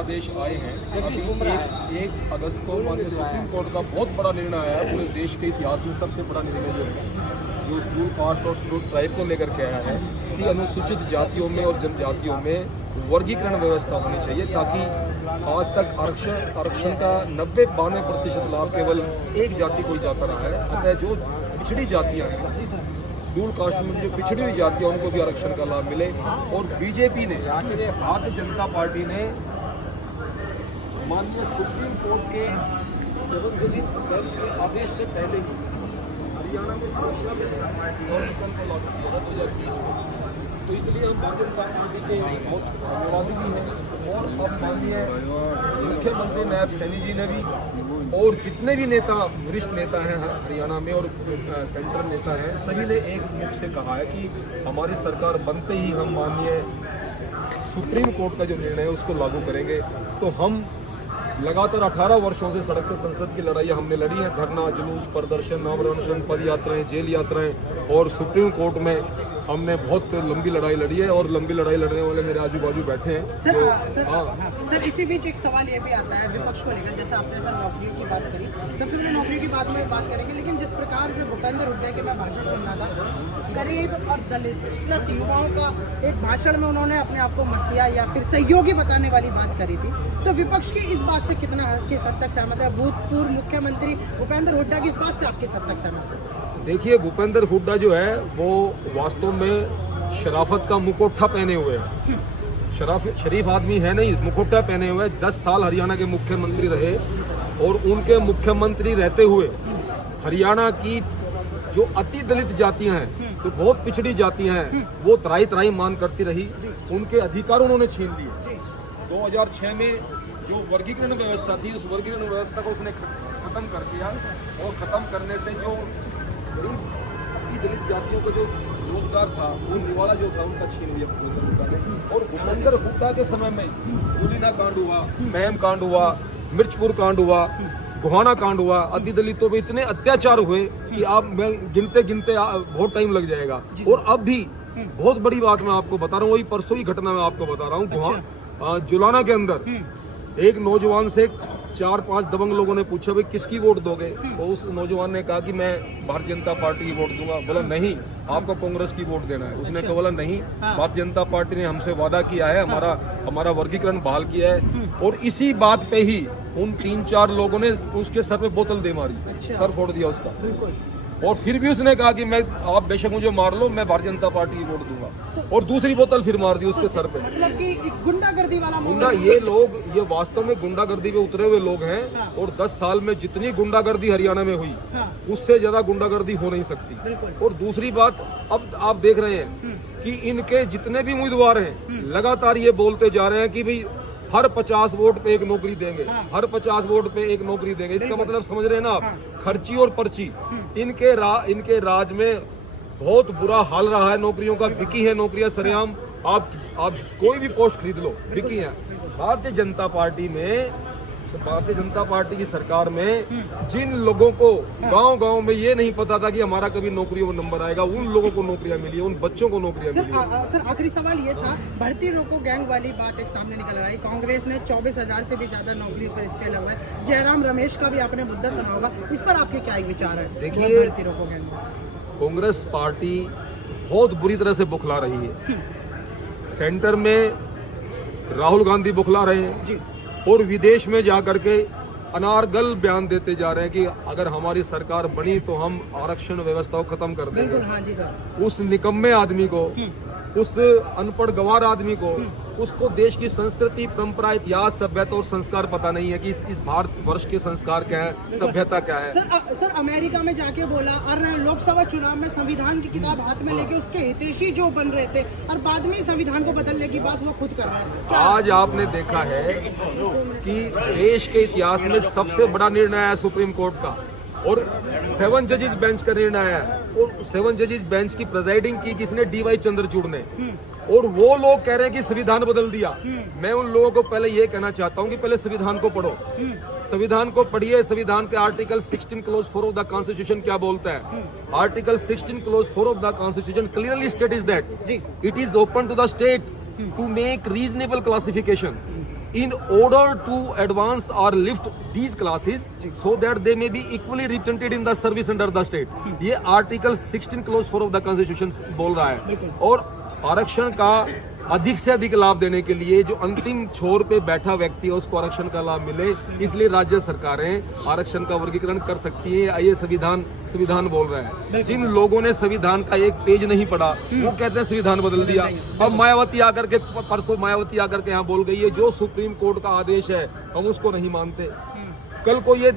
आदेश आए हैं। अभी 1 अगस्त को माननीय सुप्रीम कोर्ट का बहुत बड़ा निर्णय आया है, पूरे देश के इतिहास में सबसे बड़ा निर्णय जो है, जो शेड्यूल कास्ट और शेड्यूल ट्राइब को लेकर के आया है कि अनुसूचित जातियों में और जनजातियों में वर्गीकरण व्यवस्था होनी चाहिए, ताकि आज तक आरक्षण का 90-92% लाभ केवल एक जाति को ही जाता रहा है। अतः जो पिछड़ी जातियाँ हैं, शेड्यूल कास्ट में जो पिछड़ी हुई जातियाँ, उनको भी आरक्षण का लाभ मिले। और बीजेपी ने, भारतीय जनता पार्टी ने माननीय सुप्रीम कोर्ट के आदेश से पहले ही हरियाणा में वर्गीकरण को लागू किया था 2020 में। तो इसलिए हम भारतीय जनता पार्टी के बहुत धन्यवादी भी हैं। और अब माननीय मुख्यमंत्री नायब सैनी जी ने भी, और जितने भी नेता, वरिष्ठ नेता हैं हरियाणा में और सेंट्रल नेता हैं, सभी ने एक मुख से कहा है कि हमारी सरकार बनते ही हम माननीय सुप्रीम कोर्ट का जो निर्णय है उसको लागू करेंगे। तो हम लगातार 18 वर्षों से सड़क से संसद की लड़ाई हमने लड़ी है, धरना, जुलूस, प्रदर्शन, अनशन, पद यात्राएं, जेल यात्राएं, और सुप्रीम कोर्ट में हमने बहुत लंबी लड़ाई लड़ी है। और लंबी लड़ाई लड़ने वाले मेरे आजू बाजू बैठे हैं। सर इसी बीच एक सवाल ये भी आता है विपक्ष को लेकर, जैसे आपने सर नौकरियों की बात करी, सबसे पहले नौकरियों की बात करेंगे, लेकिन जिस प्रकार से भूपेंद्र हुड्डा के मैं भाषण सुन रहा था, गरीब और दलित प्लस युवाओं का एक भाषण में उन्होंने अपने आप को मसीहा या फिर सहयोगी बताने वाली बात करी थी। तो विपक्ष की इस बात से किस हद तक सहमत है? भूतपूर्व मुख्यमंत्री भूपेंद्र हुड्डा की इस बात से आप किस हद तक सहमत है? देखिए, भूपेंद्र हुड्डा जो है वो वास्तव में शराफत का मुखौटा पहने हुए है। शरीफ आदमी है नहीं, मुखौटा पहने हुए। 10 साल हरियाणा के मुख्यमंत्री रहे, और उनके मुख्यमंत्री रहते हुए हरियाणा की जो अति दलित जातियां हैं, तो बहुत पिछड़ी जातियां हैं, वो त्राही मान करती रही। उनके अधिकार उन्होंने छीन लिए। 2006 में जो वर्गीकरण व्यवस्था थी, उस वर्गीकरण व्यवस्था को उसने खत्म कर दिया, और खत्म करने से जो गरीब अति दलित जातियों का जो रोजगार था, वो निवाला जो था, उनका छीन लिया भूपेंद्र हुड्डा ने। और भूपेंद्र हुड्डा के समय में गुलीना कांड हुआ, महम कांड हुआ, मिर्चपुर कांड हुआ, गोहाना कांड हुआ, अति दलितों पे इतने अत्याचार हुए कि आप मैं गिनते बहुत टाइम लग जाएगा। और अब भी बहुत बड़ी बात मैं आपको बता रहा हूँ, वही परसों ही घटना मैं आपको बता रहा हूँ। जुलाना के अंदर एक नौजवान से 4-5 दबंग लोगों ने पूछा, भाई किसकी वोट दोगे? तो उस नौजवान ने कहा कि मैं भारतीय जनता पार्टी की वोट दूंगा। बोला नहीं, आपको कांग्रेस की वोट देना है। उसने कहा, बोला नहीं, भारतीय जनता पार्टी ने हमसे वादा किया है, हमारा वर्गीकरण बहाल किया है। और इसी बात पे ही उन 3-4 लोगों ने उसके सर पे बोतल दे मारी, सर फोड़ दिया उसका। और फिर भी उसने कहा कि मैं, आप बेशक मुझे मार लो, मैं भारतीय जनता पार्टी की वोट दूंगा। और दूसरी बोतल फिर मार दी उसके सर पे। मतलब कि गुंडागर्दी वाला ये लोग, ये वास्तव में गुंडागर्दी पे उतरे हुए लोग हैं। और 10 साल में जितनी गुंडागर्दी हरियाणा में हुई, उससे ज्यादा गुंडागर्दी हो नहीं सकती। और दूसरी बात, अब आप देख रहे हैं कि इनके जितने भी उम्मीदवार हैं, लगातार ये बोलते जा रहे हैं कि भाई हर 50 वोट पे एक नौकरी देंगे, हर 50 वोट पे एक नौकरी देंगे। इसका मतलब समझ रहे हैं ना आप, खर्ची और पर्ची। इनके राज में बहुत बुरा हाल रहा है नौकरियों का। बिकी है नौकरियां सरेआम। आप कोई भी पोस्ट खरीद लो, बिकी है। भारतीय जनता पार्टी की सरकार में जिन लोगों को गांव-गांव में ये नहीं पता था कि हमारा कभी नौकरियों में नंबर आएगा, उन लोगों को नौकरियां मिली, उन बच्चों को नौकरियां मिली। सर आखिरी सवाल ये था, भर्ती रोको गैंग वाली बात एक सामने निकल रहा है। कांग्रेस ने 24,000 से भी ज्यादा नौकरियों पर स्टे लगाया है। जयराम रमेश का भी आपने मुद्दा सुना होगा, इस पर आपके क्या विचार है? देखिए, भर्ती रोको गैंग, कांग्रेस पार्टी बहुत बुरी तरह से बुखला रही है। सेंटर में राहुल गांधी बुखला रहे हैं, और विदेश में जाकर के अनारगल बयान देते जा रहे हैं कि अगर हमारी सरकार बनी तो हम आरक्षण व्यवस्था को खत्म कर देंगे। हाँ जी सर। उस निकम्मे आदमी को, उस अनपढ़ गंवार आदमी को, उसको देश की संस्कृति, परंपरा, इतिहास, सभ्यता और संस्कार पता नहीं है कि इस भारत वर्ष के संस्कार क्या है, सभ्यता क्या है। सर अमेरिका में जाके बोला, और लोकसभा चुनाव में संविधान की किताब हाथ में लेके उसके हितैषी जो बन रहे थे, और बाद में संविधान को बदलने की बात वो खुद कर रहा है। आज आपने देखा है कि देश के इतिहास में सबसे बड़ा निर्णय आया सुप्रीम कोर्ट का, और 7 जजेस बेंच का निर्णय आया, और 7 जजेस बेंच की प्रेजाइडिंग की किसने? DY चंद्रचूड़ ने। और वो लोग कह रहे हैं कि संविधान बदल दिया। मैं उन लोगों को पहले ये कहना चाहता हूँ कि पहले संविधान को पढ़ो, संविधान को पढ़िए। संविधान के article 16 clause 4 of the constitution क्या बोलता है? Article 16 clause 4 of the constitution clearly state is that it is open to the state to make reasonable classification. in order to advance or lift these classes so that they may be equally represented in the service under the state. ये article 16 clause 4 of the constitution बोल रहा है। और आरक्षण का अधिक से अधिक लाभ देने के लिए जो अंतिम छोर पे बैठा व्यक्ति है उसको आरक्षण का लाभ मिले, इसलिए राज्य सरकारें आरक्षण का वर्गीकरण कर सकती है। ये संविधान बोल रहा है। जिन लोगों ने संविधान का एक पेज नहीं पढ़ा वो कहते हैं संविधान बदल दिया। अब मायावती आकर के परसों मायावती आकर के यहाँ बोल गई है जो सुप्रीम कोर्ट का आदेश है हम उसको नहीं मानते। कल को ये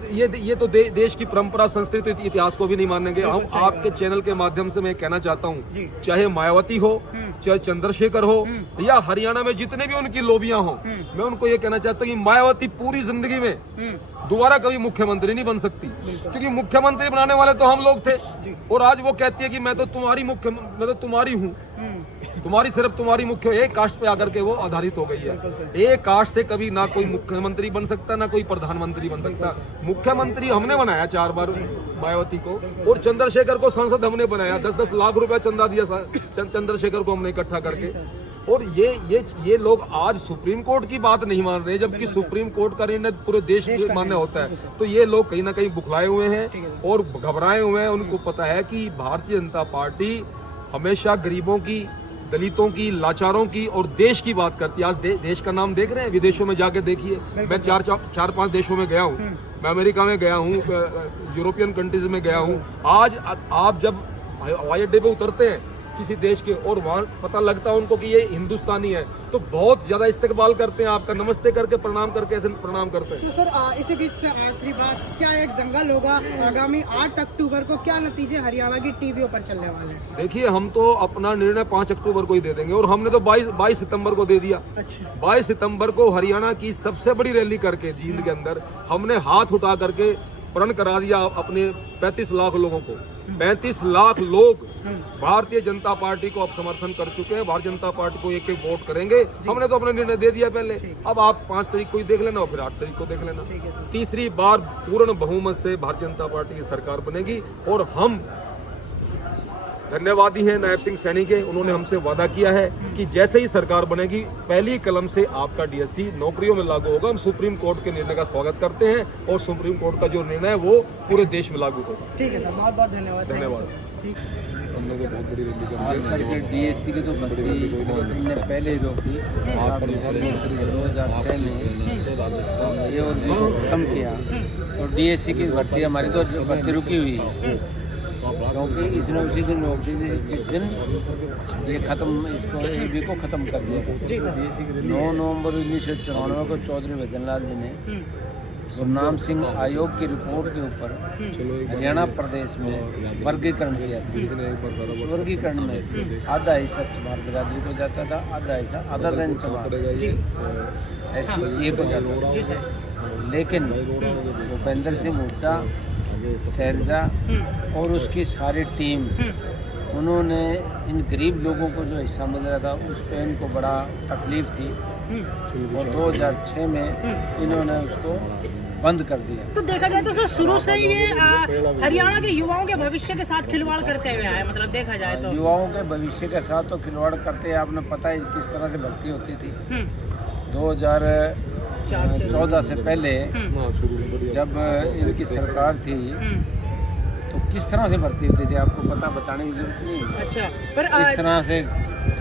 तो देश की परंपरा संस्कृति इतिहास को भी नहीं मानेंगे। हम आपके चैनल के माध्यम से मैं कहना चाहता हूँ, चाहे मायावती हो चाहे चंद्रशेखर हो या हरियाणा में जितने भी उनकी लोबियां हो, मैं उनको ये कहना चाहता हूँ कि मायावती पूरी जिंदगी में दोबारा कभी मुख्यमंत्री नहीं बन सकती, क्योंकि मुख्यमंत्री बनाने वाले तो हम लोग थे। और आज वो कहती है कि मैं तो तुम्हारी हूँ, तुम्हारी सिर्फ तुम्हारी मुख्य एक कास्ट पे आकर के वो आधारित हो गई है। एक कास्ट से कभी ना कोई मुख्यमंत्री बन सकता ना कोई प्रधानमंत्री बन सकता। मुख्यमंत्री हमने बनाया 4 बार मायावती को, और चंद्रशेखर को सांसद हमने बनाया। 10-10 लाख रुपया चंदा दिया चंद्रशेखर को हमने इकट्ठा करके। और ये लोग आज सुप्रीम कोर्ट की बात नहीं मान रहे, जबकि सुप्रीम कोर्ट का निर्णय पूरे देश में मान्य होता है। तो ये लोग कहीं ना कहीं बुखलाए हुए हैं और घबराए हुए हैं। उनको पता है कि भारतीय जनता पार्टी हमेशा गरीबों की, दलितों की, लाचारों की और देश की बात करती है। आज देश का नाम देख रहे हैं, विदेशों में जाके देखिए। मैं 4-5 देशों में गया हूँ, मैं अमेरिका में गया हूँ, यूरोपियन कंट्रीज में गया हूँ। आज आप जब हवाई अड्डे पे उतरते हैं किसी देश के और वहाँ पता लगता है उनको कि ये हिंदुस्तानी है, तो बहुत ज्यादा इस्तेकबाल करते हैं, आपका नमस्ते करके प्रणाम करके ऐसे प्रणाम करते हैं। तो सर इसी बीच में आखिरी बात, क्या एक दंगल होगा आगामी 8 अक्टूबर को? क्या नतीजे हरियाणा की टीवियों पर चलने वाले हैं? देखिए, हम तो अपना निर्णय 5 अक्टूबर को ही दे देंगे, और हमने तो 22 सितंबर को दे दिया। अच्छा। 22 सितंबर को हरियाणा की सबसे बड़ी रैली करके जींद के अंदर हमने हाथ उठा करके प्रण करा दिया अपने 35 लाख लोगों को। 35 लाख लोग भारतीय जनता पार्टी को अब समर्थन कर चुके हैं। भारतीय जनता पार्टी को एक वोट करेंगे। हमने तो अपना निर्णय दे दिया पहले। अब आप 5 तारीख को ही देख लेना और फिर 8 तारीख को देख लेना। तीसरी बार पूर्ण बहुमत से भारतीय जनता पार्टी की सरकार बनेगी। और हम धन्यवादी हैं नायब सिंह सैनी के। उन्होंने हमसे वादा किया है कि जैसे ही सरकार बनेगी पहली कलम से आपका डीएससी नौकरियों में लागू होगा। हम सुप्रीम कोर्ट के निर्णय का स्वागत करते हैं और सुप्रीम कोर्ट का जो निर्णय है वो पूरे देश में लागू होगा। ठीक है सर, बहुत बहुत धन्यवाद। हम लोग बहुत बड़ी रैली खास करके डीएससी की तो भर्ती ने पहले रोकी 2006 में, ये और भी खत्म किया। और डीएससी की भर्ती हमारी तो भर्ती रुकी हुई है, क्योंकि इसने उसी दिन रोक दी थी जिस दिन ये इसको एबी को खत्म कर दिया। 9 नवंबर 1994 को चौधरी भजनलाल जी ने गुरनाम सिंह आयोग की रिपोर्ट के ऊपर हरियाणा प्रदेश में वर्गीकरण किया था। उस वर्गीकरण में आधा हिस्सा चमार बिरादरी को जाता था, आधा हिस्सा अदर देन चमार ऐसी एक हो जाता था। लेकिन भूपेंद्र सिंह हुड्डा, शैलजा और उसकी सारी टीम, उन्होंने इन गरीब लोगों को जो हिस्सा मिल रहा था उस पर इनको बड़ा तकलीफ थी और 2006 में इन्होंने उसको बंद कर दिया। तो देखा जाए तो सर शुरू से ही ये हरियाणा के युवाओं के भविष्य के साथ खिलवाड़ करते हुए आए, मतलब देखा जाए तो युवाओं के भविष्य के साथ तो खिलवाड़ करते हैं। आपने पता है किस तरह से भर्ती होती थी। 2014 से पहले जब इनकी सरकार थी तो किस तरह से भर्ती होती थी आपको पता, बताने की जरूरत नहीं। अच्छा, पर इस तरह से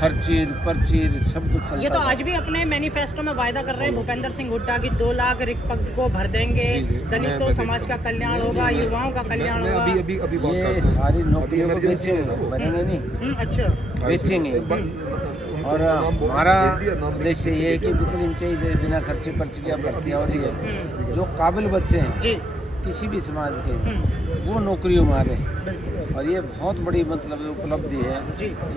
खर्चीर पर्चीर सब कुछ चलता ये तो आज भी अपने मैनिफेस्टो में वायदा कर रहे हैं भूपेंद्र सिंह हुड्डा की 2 लाख रिक्त पद को भर देंगे, दलितों समाज का कल्याण होगा, युवाओं का कल्याण होगा। ये सारी नौकरियों को बेचेंगे, बनेंगे नहीं। अच्छा, बेचेंगे। और हमारा उद्देश्य ये है कि बिल्कुल चाहिए बिना खर्चे पर्ची की भर्तियाँ हो रही है। जो काबिल बच्चे हैं किसी भी समाज के वो नौकरियों में आ रहे, और ये बहुत बड़ी मतलब उपलब्धि है।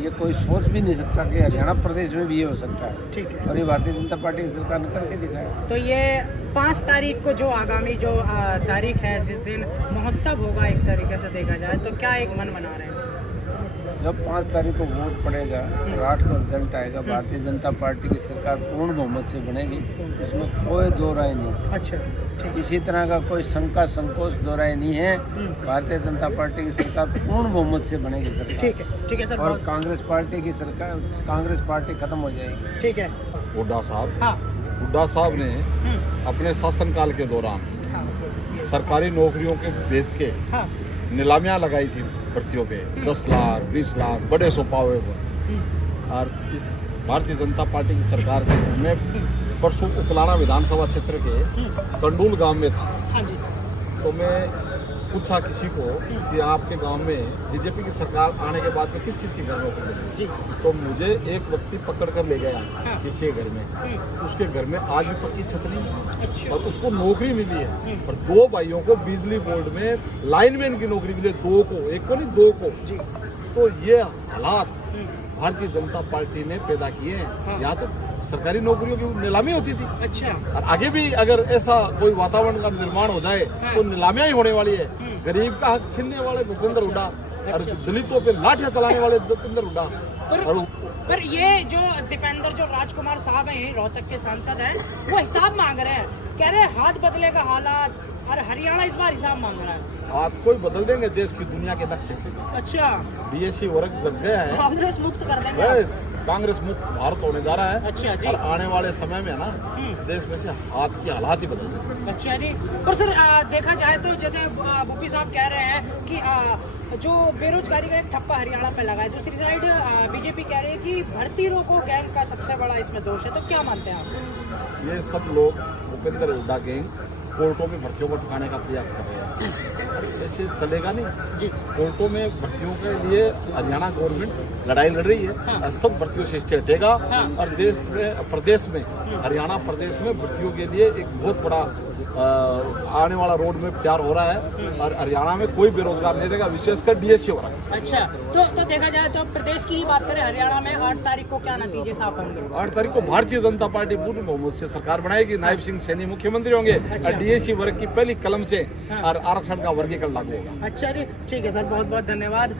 ये कोई सोच भी नहीं सकता कि हरियाणा प्रदेश में भी ये हो सकता है। ठीक है। और ये भारतीय जनता पार्टी की सरकार ने करके दिखाया। तो ये 5 तारीख को जो आगामी जो तारीख है जिस दिन महोत्सव होगा, एक तरीके से देखा जाए तो क्या एक मन बना रहे हैं? जब 5 तारीख को वोट पड़ेगा और 8 को रिजल्ट आएगा, भारतीय जनता पार्टी की सरकार पूर्ण बहुमत से बनेगी, इसमें कोई दो राय नहीं। अच्छा, किसी तरह का कोई शंका संकोच दो राय नहीं है। भारतीय जनता पार्टी की सरकार पूर्ण बहुमत से बनेगी सरकार। ठीक है सर। और कांग्रेस पार्टी की सरकार, कांग्रेस पार्टी खत्म हो जाएगी। ठीक है हुड्डा साहब, हाँ हुड्डा साहब ने अपने शासनकाल के दौरान हाँ सरकारी नौकरियों के बेच के हाँ नीलामियां लगाई थी भर्तियों पे 10 लाख 20 लाख बड़े सोपावे पर। और इस भारतीय जनता पार्टी की सरकार में परसों उकलाना विधानसभा क्षेत्र के कंडूल गांव में था। हाँ जी तो मैं पूछा किसी को कि आपके गांव में बीजेपी की सरकार आने के बाद में किस किस के घर में नौकरी मिली? जी तो मुझे एक व्यक्ति पकड़ कर ले गया हाँ। किसी के घर में, उसके घर में आज भी पक्की छत नहीं है अच्छा और उसको नौकरी मिली है। और 2 भाइयों को बिजली बोर्ड में लाइनमैन की नौकरी मिली है, 2 को, एक को नहीं 2 को। जी तो ये हालात भारतीय जनता पार्टी ने पैदा किए हैं। हाँ। यहाँ तो सरकारी नौकरियों की नीलामी होती थी अच्छा और आगे भी अगर ऐसा कोई वातावरण का निर्माण हो जाए तो नीलामियां ही होने वाली है। गरीब का हक छीनने वाले भूपेंद्र हुड्डा और दलितों पे लाठियां चलाने वाले भूपेंद्र हुड्डा। और पर ये जो दीपेंद्र जो राजकुमार साहब हैं, रोहतक के सांसद हैं, वो हिसाब मांग रहे हैं, कह रहे हैं हाथ बदलेगा हालात, और हरियाणा इस बार हिसाब मांग रहा है। हाथ कोई बदल देंगे देश की दुनिया के नक्शे से। अच्छा बीएससी वर्ग जब गया है कांग्रेस मुक्त कर देंगे वह आप? कांग्रेस मुक्त भारत होने जा रहा है। अच्छा जी और आने वाले समय में ना देश में से हाथ की हालात ही बदल देंगे। अच्छा जी। पर सर देखा जाए तो जैसे भूपी साहब कह रहे हैं कि जो बेरोजगारी का एक ठप्पा हरियाणा पे लगा है, दूसरी साइड बीजेपी कह रही है कि भर्ती रोको गैंग का सबसे बड़ा इसमें दोष है, तो क्या मानते हैं आप? ये सब लोग भूपेंद्र हुड्डा गैंग कोर्टों में भर्तियों को ठुकाने का प्रयास कर रहे हैं। ऐसे चलेगा नहीं जी कोर्टों में भर्तियों के लिए हरियाणा गवर्नमेंट लड़ाई लड़ रही है और सब भर्तियों से स्टे हटेगा। और देश में प्रदेश में हरियाणा प्रदेश में भर्तियों के लिए एक बहुत बड़ा आने वाला रोड में तैयार हो रहा है और हरियाणा में कोई बेरोजगार नहीं रहेगा, विशेषकर डीएससी हो रहा है। अच्छा तो देखा जाए तो प्रदेश की ही बात करें, हरियाणा में 8 तारीख को क्या नतीजे साफ होंगे? 8 तारीख को भारतीय जनता पार्टी पूर्ण बहुमत से सरकार बनाएगी, नायब सिंह सैनी मुख्यमंत्री होंगे अच्छा। और डीएससी वर्ग की पहली कलम से और आरक्षण का वर्गीकरण लागू होगा। अच्छा जी ठीक है सर, बहुत बहुत धन्यवाद।